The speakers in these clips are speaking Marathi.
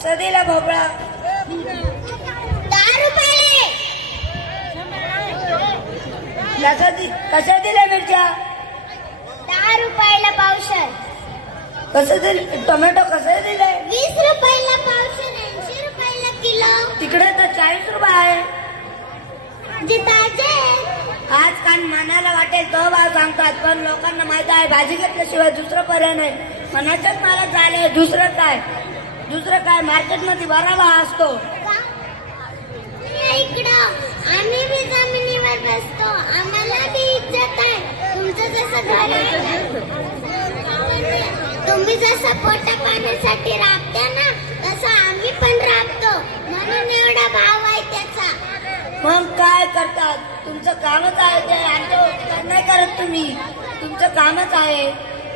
कसं दिला भोपळा? 10 रुपये. कशा दिल्या मिरच्या? 10 रुपयाला पावशेर. कसं दिले टोमॅटो? कसे दिले? 20 रुपयाला पावशेर. 80 रुपयाला किलो. तिकडे तर 40 रुपये आहे. जे ताजे. आजकाल मनाला वाटेल तो भाव सांगतात, पण लोकांना माहित आहे भाजी घेतल्याशिवाय दुसरं पर्याय नाही. मनाच्याच मला झाले. दुसरं काय मार्केटमध्ये बरा भाव असतो. इकडं आम्ही बी जमिनीवर बसतो, आम्हाला बी इज्जत आहे. तुमचं जसं घर आहे, तुम्ही जसं पोटा पाण्यासाठी राबत्या ना, तसं आम्ही पण राबतो, म्हणून एवढा भाव आहे त्याचा. मग काय करतात? तुमचं कामच आहे ते. आमचं उपकार नाही करत तुम्ही. तुमचं कामच आहे.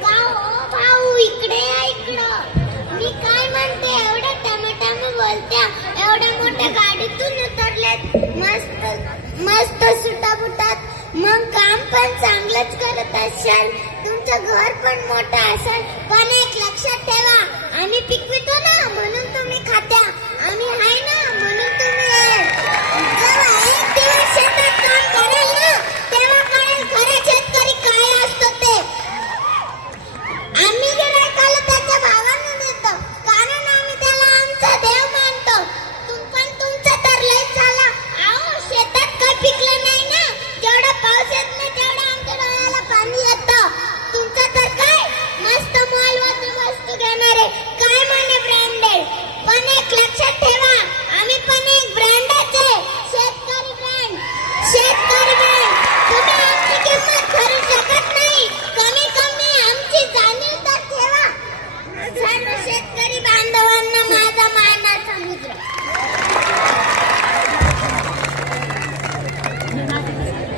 का हो भाऊ, इकडे या इकडं. मी काय म्हणते, एवढ्या टमाटामा बोलत्या, एवढ्या मोठ्या गाडीतून उतरल्यात, मस्त सुटाबुटात. मग काम पण चांगलंच करत असाल, तुमचं घर पण मोठं असेल. पण एक लक्षात ठेवा, आम्ही पिकवितो